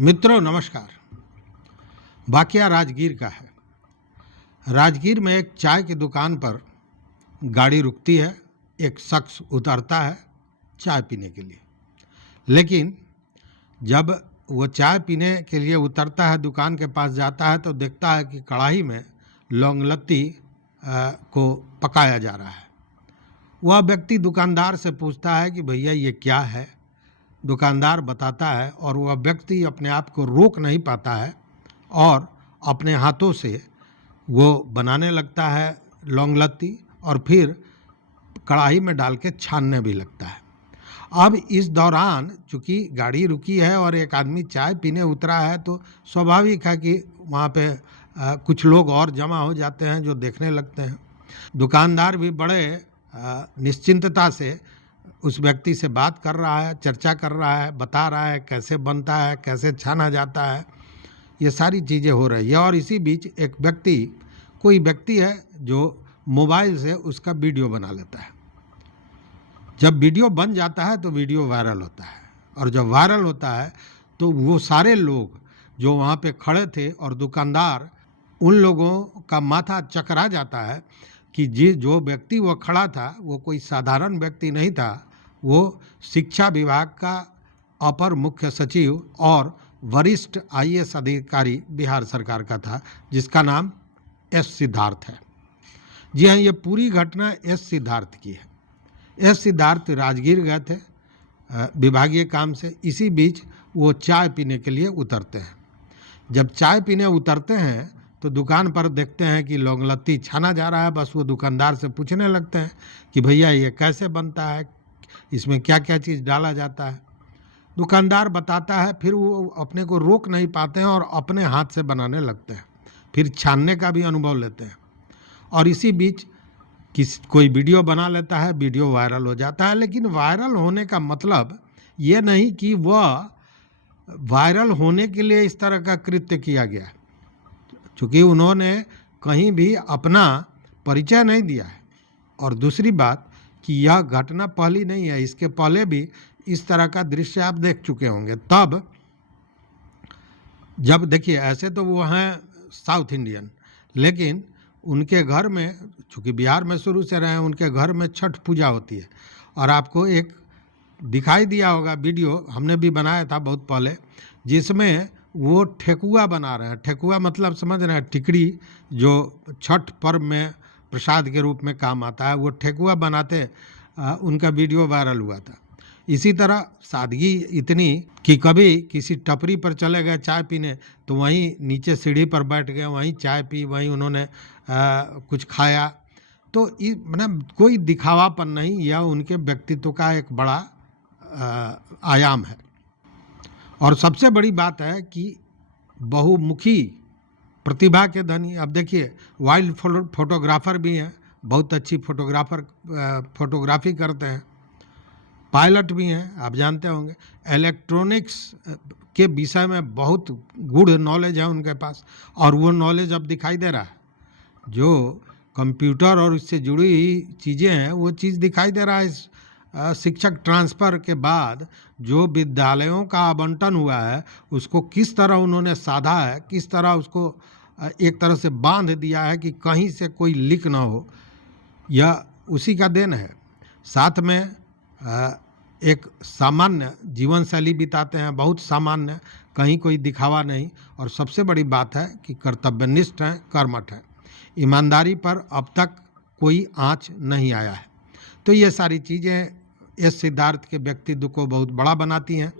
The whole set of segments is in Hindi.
मित्रों नमस्कार। वाकया राजगीर का है। राजगीर में एक चाय की दुकान पर गाड़ी रुकती है, एक शख्स उतरता है चाय पीने के लिए। लेकिन जब वो चाय पीने के लिए उतरता है, दुकान के पास जाता है तो देखता है कि कढ़ाई में लौंग लत्ती को पकाया जा रहा है। वह व्यक्ति दुकानदार से पूछता है कि भैया ये क्या है। दुकानदार बताता है और वह व्यक्ति अपने आप को रोक नहीं पाता है और अपने हाथों से वो बनाने लगता है लौंग लत्ती और फिर कढ़ाई में डाल के छानने भी लगता है। अब इस दौरान चूँकि गाड़ी रुकी है और एक आदमी चाय पीने उतरा है तो स्वाभाविक है कि वहाँ पे कुछ लोग और जमा हो जाते हैं जो देखने लगते हैं। दुकानदार भी बड़े निश्चिंतता से उस व्यक्ति से बात कर रहा है, चर्चा कर रहा है, बता रहा है कैसे बनता है, कैसे छाना जाता है, ये सारी चीज़ें हो रही है। और इसी बीच एक व्यक्ति, कोई व्यक्ति है जो मोबाइल से उसका वीडियो बना लेता है। जब वीडियो बन जाता है तो वीडियो वायरल होता है और जब वायरल होता है तो वो सारे लोग जो वहाँ पे खड़े थे और दुकानदार, उन लोगों का माथा चकरा जाता है कि जो व्यक्ति वो खड़ा था वो कोई साधारण व्यक्ति नहीं था, वो शिक्षा विभाग का अपर मुख्य सचिव और वरिष्ठ आईएएस अधिकारी बिहार सरकार का था, जिसका नाम एस सिद्धार्थ है। जी हाँ, ये पूरी घटना एस सिद्धार्थ की है। एस सिद्धार्थ राजगीर गए थे विभागीय काम से। इसी बीच वो चाय पीने के लिए उतरते हैं। जब चाय पीने उतरते हैं तो दुकान पर देखते हैं कि लौंग लत्ती छाना जा रहा है। बस वो दुकानदार से पूछने लगते हैं कि भैया ये कैसे बनता है, इसमें क्या क्या चीज़ डाला जाता है। दुकानदार बताता है, फिर वो अपने को रोक नहीं पाते हैं और अपने हाथ से बनाने लगते हैं, फिर छानने का भी अनुभव लेते हैं। और इसी बीच कोई वीडियो बना लेता है, वीडियो वायरल हो जाता है। लेकिन वायरल होने का मतलब ये नहीं कि वह वायरल होने के लिए इस तरह का कृत्य किया गया है, क्योंकि उन्होंने कहीं भी अपना परिचय नहीं दिया है। और दूसरी बात कि यह घटना पहली नहीं है, इसके पहले भी इस तरह का दृश्य आप देख चुके होंगे। तब जब देखिए, ऐसे तो वो हैं साउथ इंडियन, लेकिन उनके घर में, चूँकि बिहार में शुरू से रहे हैं, उनके घर में छठ पूजा होती है। और आपको एक दिखाई दिया होगा वीडियो, हमने भी बनाया था बहुत पहले, जिसमें वो ठेकुआ बना रहे हैं। ठेकुआ मतलब समझ रहे हैं, टिकड़ी जो छठ पर्व में प्रसाद के रूप में काम आता है, वो ठेकुआ बनाते उनका वीडियो वायरल हुआ था। इसी तरह सादगी इतनी कि कभी किसी टपरी पर चले गए चाय पीने तो वहीं नीचे सीढ़ी पर बैठ गए, वहीं चाय पी, वहीं उन्होंने कुछ खाया। तो मतलब कोई दिखावापन नहीं, यह उनके व्यक्तित्व का एक बड़ा आयाम है। और सबसे बड़ी बात है कि बहुमुखी प्रतिभा के धनी। अब देखिए, वाइल्ड फोटोग्राफर भी हैं, बहुत अच्छी फोटोग्राफी करते हैं। पायलट भी हैं, आप जानते होंगे। इलेक्ट्रॉनिक्स के विषय में बहुत गूढ़ नॉलेज है उनके पास, और वो नॉलेज अब दिखाई दे रहा है। जो कंप्यूटर और इससे जुड़ी हुई चीज़ें हैं वो चीज़ दिखाई दे रहा है। इस शिक्षक ट्रांसफ़र के बाद जो विद्यालयों का आवंटन हुआ है उसको किस तरह उन्होंने साधा है, किस तरह उसको एक तरह से बांध दिया है कि कहीं से कोई लीक ना हो, यह उसी का देन है। साथ में एक सामान्य जीवन शैली बिताते हैं, बहुत सामान्य, कहीं कोई दिखावा नहीं। और सबसे बड़ी बात है कि कर्तव्यनिष्ठ हैं, कर्मठ हैं। ईमानदारी पर अब तक कोई आँच नहीं आया है। तो ये सारी चीज़ें एस सिद्धार्थ के व्यक्तित्व को बहुत बड़ा बनाती हैं।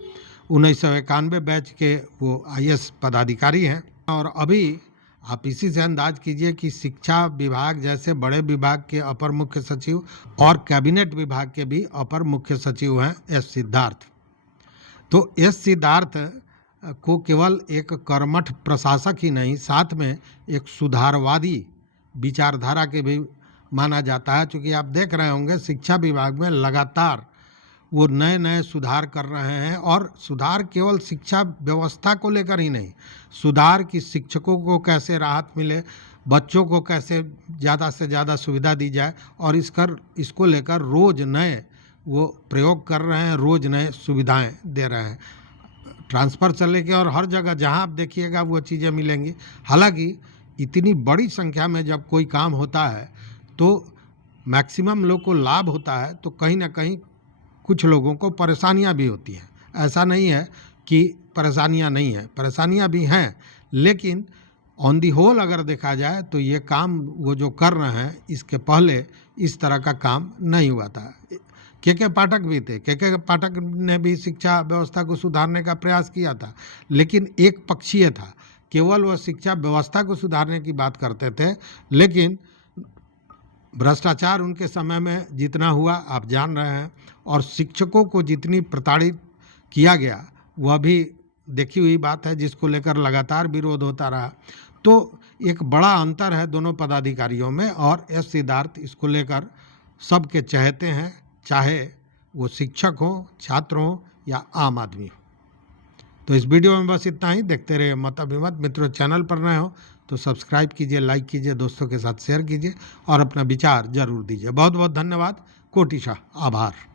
1991 बैच के वो आईएएस पदाधिकारी हैं। और अभी आप इसी से अंदाज कीजिए कि शिक्षा विभाग जैसे बड़े विभाग के अपर मुख्य सचिव और कैबिनेट विभाग के भी अपर मुख्य सचिव हैं एस सिद्धार्थ। तो एस सिद्धार्थ को केवल एक कर्मठ प्रशासक ही नहीं, साथ में एक सुधारवादी विचारधारा के भी माना जाता है। क्योंकि आप देख रहे होंगे शिक्षा विभाग में लगातार वो नए नए सुधार कर रहे हैं। और सुधार केवल शिक्षा व्यवस्था को लेकर ही नहीं, सुधार की शिक्षकों को कैसे राहत मिले, बच्चों को कैसे ज़्यादा से ज़्यादा सुविधा दी जाए, और इसको लेकर रोज़ नए वो प्रयोग कर रहे हैं, रोज़ नए सुविधाएं दे रहे हैं। ट्रांसफ़र से लेके और हर जगह जहाँ आप देखिएगा वो चीज़ें मिलेंगी। हालांकि इतनी बड़ी संख्या में जब कोई काम होता है तो मैक्सिमम लोग को लाभ होता है, तो कहीं ना कहीं कुछ लोगों को परेशानियां भी होती हैं। ऐसा नहीं है कि परेशानियां नहीं हैं, परेशानियां भी हैं, लेकिन ऑन दी होल अगर देखा जाए तो ये काम वो जो कर रहे हैं इसके पहले इस तरह का काम नहीं हुआ था। के पाठक भी थे, के पाठक ने भी शिक्षा व्यवस्था को सुधारने का प्रयास किया था, लेकिन एक पक्षीय था। केवल वह शिक्षा व्यवस्था को सुधारने की बात करते थे, लेकिन भ्रष्टाचार उनके समय में जितना हुआ आप जान रहे हैं, और शिक्षकों को जितनी प्रताड़ित किया गया वह भी देखी हुई बात है, जिसको लेकर लगातार विरोध होता रहा। तो एक बड़ा अंतर है दोनों पदाधिकारियों में, और एस सिद्धार्थ इसको लेकर सबके चहेते हैं, चाहे वो शिक्षक हो, छात्र हो या आम आदमी हो। तो इस वीडियो में बस इतना ही। देखते रहिए मत अभिमत। मित्रों, चैनल पर नए हो तो सब्सक्राइब कीजिए, लाइक कीजिए, दोस्तों के साथ शेयर कीजिए और अपना विचार जरूर दीजिए। बहुत बहुत धन्यवाद। कोटिशा आभार।